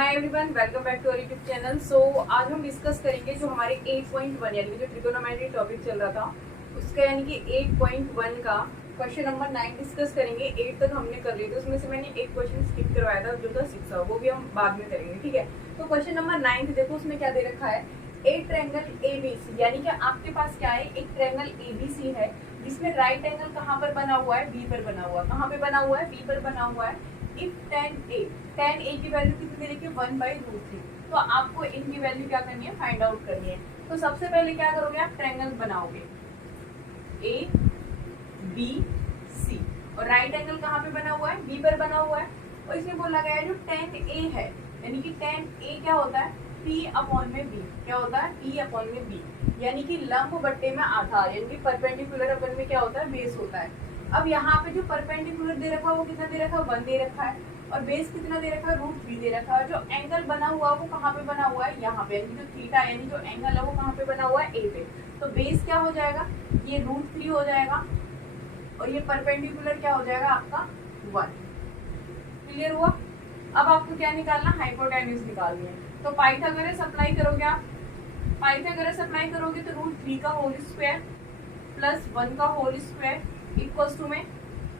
Hi everyone, welcome back to our YouTube channel. So आज हम discuss करेंगे जो हमारे 8.1 यानी कि जो ट्रिगोनोमेट्री टॉपिक चल रहा था उसका यानी कि 8.1 का क्वेश्चन नंबर 9 डिस्कस करेंगे। 8 तक हमने कर लिया था, उसमें से मैंने एक क्वेश्चन स्किप करवाया था जो था 6, वो भी हम बाद में करेंगे, ठीक है। तो क्वेश्चन नंबर 9 देखो, उसमें क्या दे रखा है, एक ट्रायंगल एबीसी, यानी कि आपके पास क्या है, एक ट्रायंगल एबीसी है जिसमें राइट एंगल कहाँ पर बना हुआ है, बी पर बना हुआ है। कहाँ पे बना हुआ है, बी पर बना हुआ है। इफ tan a की वैल्यू कितनी दे रखी है, 1/√3। तो आपको इनकी वैल्यू क्या करनी है, फाइंड आउट करनी है। तो सबसे पहले क्या करोगे, आप ट्रायंगल बनाओगे ए बी सी, और राइट एंगल कहाँ पे बना हुआ है, बी पर बना हुआ है। और इसमें बोला गया है जो tan a है, यानी कि tan a क्या होता है, p/b। क्या होता है, p/b, यानी कि लंब बट्टे में आधार, यानी कि परपेंडिकुलर अपन में क्या होता है, बेस होता है। अब यहाँ पे जो परपेंडिकुलर दे रखा है वो कितना दे रखा है, 1 दे रखा है, और बेस कितना दे रखा है, √3 दे रखा है। जो एंगल बना हुआ वो कहाँ पे बना हुआ है, यहाँ पे, यानी जो थीटा यानी जो एंगल है वो कहाँ पे बना हुआ है, ए पे। तो बेस क्या हो जाएगा, ये √3 हो जाएगा, और ये परपेंडिकुलर क्या हो जाएगा आपका 1। क्लियर हुआ। अब आपको क्या निकालना, हाइपोटेन्यूज निकालनी है। तो पाइथागोरस अप्लाई करोगे आप, पाइथागोरस अप्लाई करोगे तो √3 का होल स्क्वायर प्लस 1 का होल स्क्वायर इक्वल्स टू में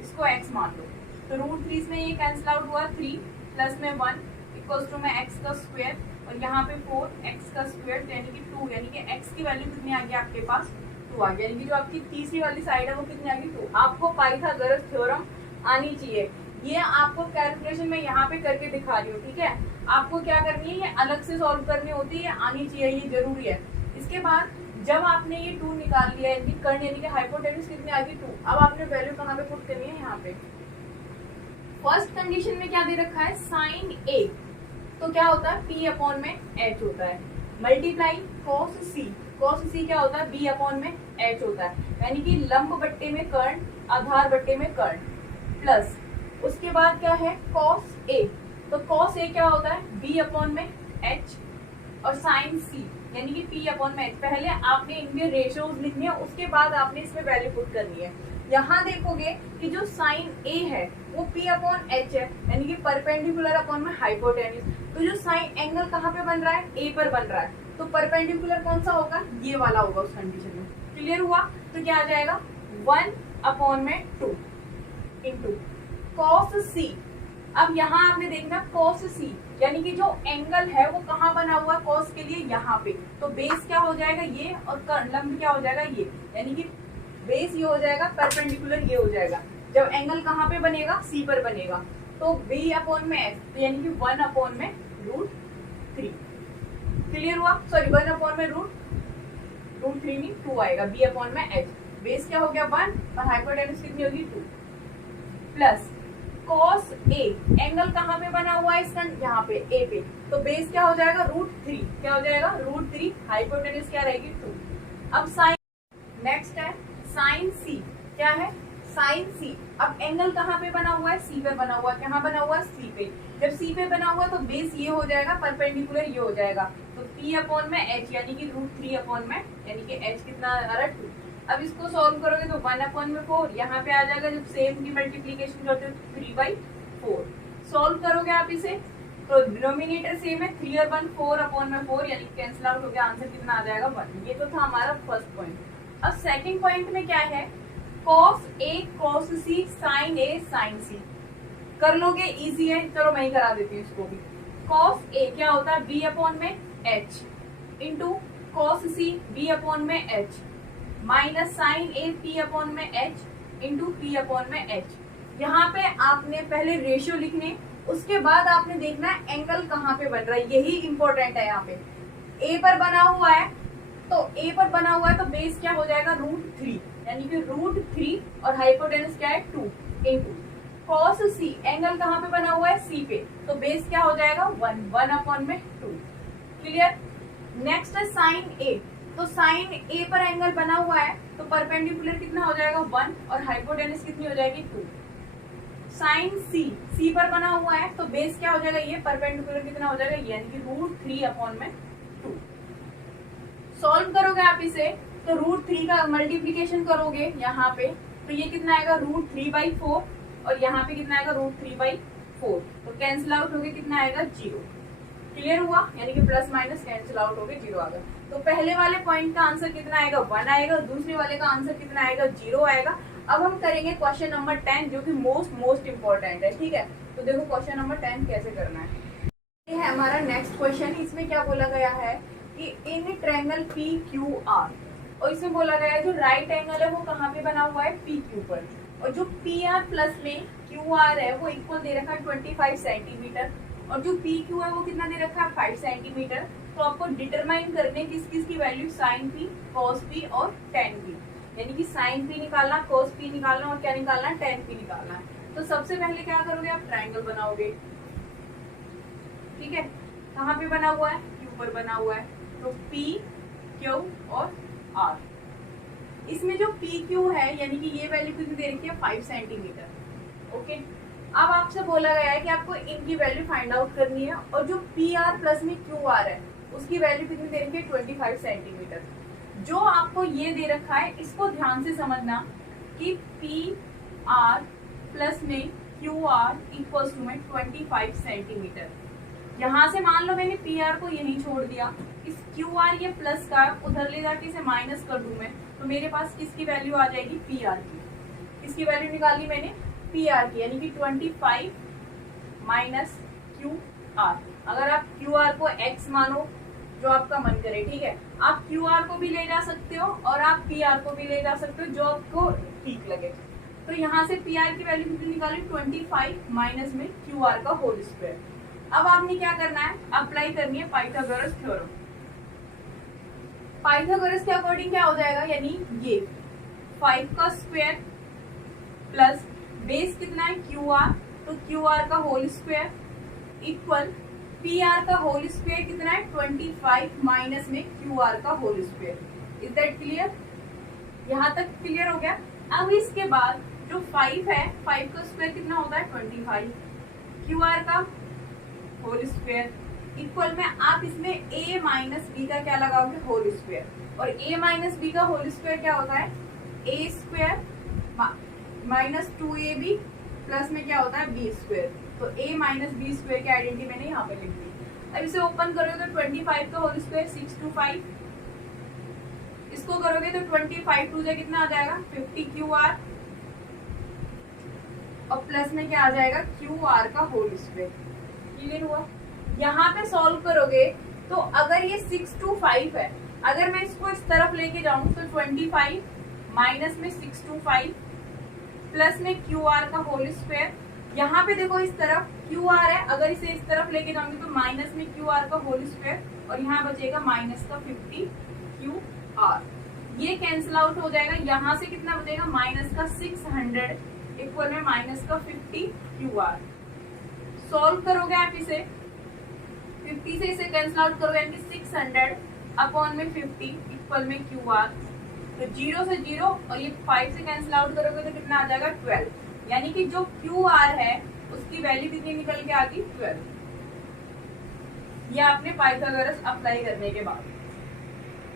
इसको x मान लो। तो √3 में ये कैंसिल आउट हुआ, 3 प्लस में 1 इक्वल्स टू में x का स्क्वायर, और यहाँ पे 4x का स्क्वायर, यानी कि 2, यानी कि x की वैल्यू कितनी आ गई आपके पास, 2 आ गई, यानी कि जो आपकी तीसरी वाली साइड है वो कितनी आ गई, 2। आपको पाइथागोरस थ्योरम आनी चाहिए। ये आपको कैलकुलेशन में यहाँ पे करके दिखा रही हूँ, ठीक है। आपको क्या करनी है, ये अलग से सॉल्व करनी होती है, ये आनी चाहिए, ये जरूरी है। इसके बाद जब आपने ये 2 निकाल लिया, यानी कर्ण यानी कि हाइपोटेन्यूज कितनी आ गई, 2। अब आपने वैल्यू कहाँ पे पुट करनी है, यहाँ पे। फर्स्ट कंडीशन में क्या दे रखा है, साइन ए, तो क्या होता है, p/h होता है, multiply cos c, cos c क्या होता है, b/h होता है, यानी कि लंब बट्टे में कर्ण, आधार बट्टे में कर्ण, प्लस उसके बाद क्या है, cos a, तो cos a क्या होता है, b/h, और साइन c यानी कि p/h। पहले आपने इनके रेशियोज लिखने हैं, उसके बाद आपने इसमें वैल्यू पुट करनी है। यहाँ देखोगे कि जो साइन a है वो p/h है, यानी कि परपेंडिकुलर अपॉन में हाइपोटेन्यूज। तो जो साइन एंगल कहाँ पे बन रहा है, a पर बन रहा है, तो परपेंडिकुलर कौन सा होगा, ये वाला होगा उस कंडीशन में। क्लियर हुआ। तो क्या आ जाएगा, 1/2 इंटू cos c। अब यहाँ आपने देखना cos c, यानी कि जो एंगल है वो कहाँ बना हुआ है, cos के लिए यहाँ पे। तो बेस क्या हो जाएगा, ये, और लंब क्या हो जाएगा, ये, यानी कि बेस ये हो जाएगा, परपेंडिकुलर ये हो जाएगा। जब एंगल कहाँ पे बनेगा, c पर बनेगा, तो b/h, तो यानी कि 1/√3। क्लियर हुआ। सॉरी, 1/√3 नहीं, 2 आएगा, b/h। बेस क्या हो गया, 1, और हाइपोटेन्यूज कितनी होगी, 2, प्लस cos a, एंगल कहाँ पे बना हुआ है इसका, यहाँ पे a पे, तो बेस क्या हो जाएगा, √3। क्या हो जाएगा, √3, हाइपोटेन्यूज क्या रहेगी, 2। अब साइन, नेक्स्ट है साइन c, क्या है, साइन c। अब एंगल कहाँ पे बना हुआ है, c पे बना हुआ है। कहाँ बना हुआ है, c पे। जब c पे बना हुआ है तो बेस ये हो जाएगा, परपेंडिकुलर ये हो जाएगा, तो p/h, यानी कि √3/, यानी कि h कितना आ रहा है, 2। अब इसको सॉल्व करोगे तो 1/4, यहाँ पे आ जाएगा, जब सेम की मल्टीप्लीकेशन करते हो 3/4। सॉल्व करोगे आप इसे तो डिनोमिनेटर सेम है, 3 और 1 4/4, यानी कैंसिल आउट हो गया, आंसर कितना आ जाएगा, 1। ये तो था हमारा फर्स्ट पॉइंट। अब सेकंड पॉइंट में क्या है, cos a cos c sin a sin c। कर लोगे, इजी है, चलो मैं ही करा देती हूँ इसको भी। cos a क्या होता है, b/h into cos c b/h minus sign a p/h into p/h। यहाँ पे आपने पहले रेशियो लिखने, उसके बाद आपने देखना है एंगल कहाँ पे बन रहा है, यही इंपॉर्टेंट है। यहाँ पे a पर बना हुआ है, तो a पर बना हुआ है तो बेस क्या हो जाएगा, √3, यानी कि √3, और हाइपोटेन्यूज क्या है, 2 इंटू cos c, एंगल कहाँ पे बना हुआ है, c पे, तो बेस क्या हो जाएगा, 1/2। क्लियर। नेक्स्ट है साइन a, तो साइन a पर एंगल बना हुआ है तो परपेंडिकुलर कितना हो जाएगा, 1, और हाइपोटेन्यूज कितनी हो जाएगी, 2। साइन c पर बना हुआ है तो बेस क्या हो जाएगा, ये, परपेंडिकुलर कितना हो जाएगा, यानी कि √3/2। सॉल्व करोगे आप इसे तो √3 का मल्टीप्लीकेशन करोगे यहाँ पे, तो ये कितना आएगा, √3/4, और यहाँ पे कितना आएगा, √3/4, तो कैंसिल आउट होके कितना आएगा, 0। क्लियर हुआ, यानी कि प्लस माइनस कैंसिल आउट हो गए, जीरो आ गया। तो पहले वाले पॉइंट का आंसर कितना आएगा, 1 आएगा, दूसरे वाले का आंसर कितना आएगा, 0 आएगा। अब हम करेंगे क्वेश्चन नंबर 10 जो कि मोस्ट इंपॉर्टेंट है, ठीक है। तो देखो क्वेश्चन नंबर 10 कैसे करना है। ये है हमारा नेक्स्ट क्वेश्चन। इसमें क्या बोला गया है कि in triangle P Q R, और इसमें बोला गया है जो राइट एंगल है वो कहाँ पे बना हुआ है, पी क्यू पर, और जो पी आर प्लस में क्यू आर है वो इक्वल दे रखा है 25 सेंटीमीटर, और जो पी क्यू है वो कितना दे रखा है 5 सेंटीमीटर। तो आपको डिटरमाइन करने किस किस की value, sine P, cos P और टेन पी, यानी कि साइन पी निकालना, कॉस पी निकालना और क्या निकालना है, टेन पी निकालना है। तो सबसे पहले क्या करोगे, आप ट्रायंगल बनाओगे, ठीक है। कहाँ पे बना हुआ है, क्यू पर बना हुआ है। तो पी क्यू और आर, इसमें जो पी क्यू है यानी कि ये वैल्यू कितनी दे रखी है, 5 सेंटीमीटर। ओके, अब आपसे बोला गया है कि आपको इनकी वैल्यू फाइंड आउट करनी है, और जो पी आर प्लस में क्यू आर है उसकी वैल्यू कितनी दे रखी है, 25 सेंटीमीटर। जो आपको ये दे रखा है इसको ध्यान से समझना कि पी आर प्लस में क्यू आर इक्वल्स टू में 25 सेंटीमीटर। यहाँ से मान लो मैंने पी आर को यहीं छोड़ दिया, इस क्यू आर ये प्लस का उधर ले जाके इसे माइनस कर दूं मैं, तो मेरे पास किसकी वैल्यू आ जाएगी, पी आर की। किसकी वैल्यू निकाली मैंने, पी आर की, यानी कि 25 माइनस क्यू आर। अगर आप क्यू आर को एक्स मानो, जो आपका मन करे, ठीक है। आप क्यू आर को भी ले जा सकते हो और आप पी आर को भी ले जा सकते हो, जो आपको ठीक लगे। तो यहाँ से पी आर की वैल्यू कितनी निकाली, 25 माइनस में क्यू आर का होल स्क्वायर। अब आपने क्या करना है, अप्लाई करनी है पाइथागोरस थ्योरम। पाइथागोरस के अकॉर्डिंग क्या हो जाएगा, यानी ये 5 का स्क्वायर प्लस बेस कितना है, क्यू आर, तो क्यू आर का whole square equal P R का होल स्क्वायर कितना है, 25 माइनस में क्यू आर का whole square. Is that clear, यहाँ तक क्लियर हो गया। अब इसके बाद जो 5 है, 5 का स्क्वायर कितना होता है, 25, क्यू आर का होल स्क्वायर इक्वल में आप इसमें a माइनस बी का क्या लगाओगे, होल स्क्वायर, और a माइनस बी का होल स्क्वायर क्या होता है, a square minus 2ab plus में क्या होता है, b स्क्वायर। तो a माइनस बी स्क्वायर की आइडेंटिटी मैंने यहाँ पे लिख दी। अब इसे ओपन करोगे तो 25 का होल स्क्वायर 625, इसको करोगे तो 25 टू कितना आ जाएगा, 50 क्यू आर, और प्लस में क्या आ जाएगा, क्यू आर का होल स्क्वायर। क्लियर हुआ। यहाँ पे सॉल्व करोगे तो अगर ये 625 है, अगर मैं इसको इस तरफ लेके जाऊं तो 25 माइनस में 625 प्लस में क्यू आर का होल स्क्वायर। यहाँ पे देखो इस तरफ क्यू आर है, अगर इसे इस तरफ लेके जाऊंगी तो माइनस में क्यू आर का होल स्क्वायर, और यहाँ बचेगा माइनस का 50 क्यू आर। ये कैंसिल आउट हो जाएगा, यहाँ से कितना बचेगा, माइनस का 600 इक्वल में माइनस का 50 क्यू आर। सॉल्व करोगे आप इसे, 50 से इसे कैंसिल आउट करोगे, यानी 600 अपॉन में 50 इक्वल में क्यू आर। तो 0 से 0 और ये 5 से कैंसिल आउट करोगे तो कितना आ जाएगा, 12, यानी कि जो क्यू आर है उसकी वैल्यू कितनी निकल के आ गई, 12। ये आपने पाइथागोरस अप्लाई करने के बाद।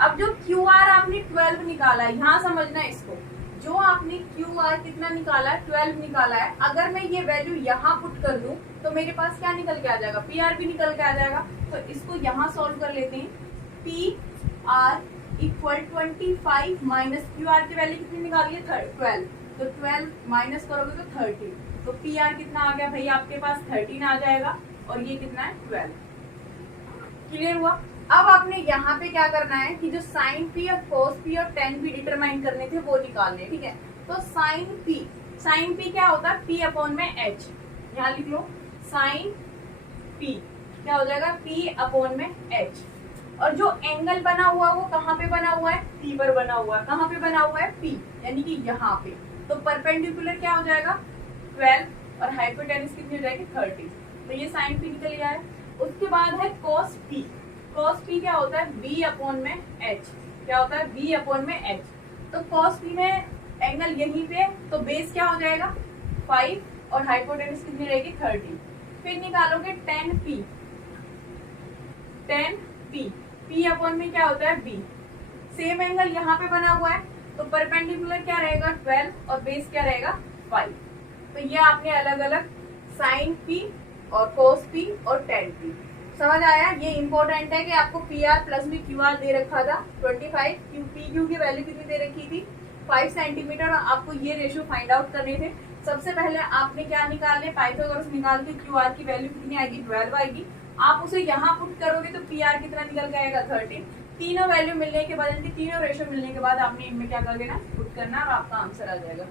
अब जो क्यू आर आपने 12 निकाला है, यहाँ समझना इसको, जो आपने क्यू आर कितना निकाला है, 12 निकाला है, अगर मैं ये वैल्यू यहाँ पुट कर दूं तो मेरे पास क्या निकल के आ जाएगा, पी आर भी निकल के आ जाएगा। तो इसको यहाँ सॉल्व कर लेते हैं, P R equal 25 minus Q R की वैल्यू कितनी निकाली है, 12, तो 12 माइनस करोगे तो 30, तो पी आर कितना आ गया भाई, आपके पास 13 आ जाएगा, और ये कितना है, 12। क्लियर हुआ। अब आपने यहाँ पे क्या करना है कि जो साइन पी और कोस पी और टेन पी डिटरमाइन करने थे वो निकालने, ठीक है। तो साइन पी क्या होता है, पी अपॉन में एच, यहाँ लिख लो, साइन पी क्या हो जाएगा, पी अपॉन में एच। और जो एंगल बना हुआ वो कहाँ पे बना हुआ है, पी पर बना हुआ है। कहाँ पे बना हुआ है, पी, यानी कि यहाँ पे। तो परपेंडिकुलर क्या हो जाएगा, 12, और हाइपोटेन्यूज कितनी हो जाएगी, 30। तो ये साइन पी निकल गया है। उसके बाद है कॉस पी। कॉस पी क्या होता है, बी अपॉन में एच। क्या होता है, बी अपॉन में एच। तो कॉस पी में एंगल यहीं पे, तो बेस क्या हो जाएगा, 5, और हाइपोटेन्यूज कितनी रहेगी, 30। फिर निकालोगे टेन पी, पी अपॉन में क्या होता है, बी। सेम एंगल यहाँ पे बना हुआ है, तो परपेंडिकुलर क्या रहेगा, 12, और बेस क्या रहेगा, 5। तो ये आपने अलग अलग साइन पी और कोस पी और टेन पी समझ आया? ये इंपॉर्टेंट है कि आपको पी आर प्लस भी क्यू आर दे रखा था 25, पी क्यू की वैल्यू कितनी दे रखी थी 5 सेंटीमीटर, और आपको ये रेशियो फाइंड आउट करने थे। सबसे पहले आपने क्या निकालने, पाइथागोरस निकाल के क्यू आर की वैल्यू कितनी आएगी 12 आएगी। आप उसे यहाँ पुट करोगे तो पी आर कितना निकल के आएगा 13। तीनों वैल्यू मिलने के बाद, तीनों रेशियो मिलने के बाद आपने इनमें क्या कर देना, पुट करना और आपका आंसर आ जाएगा।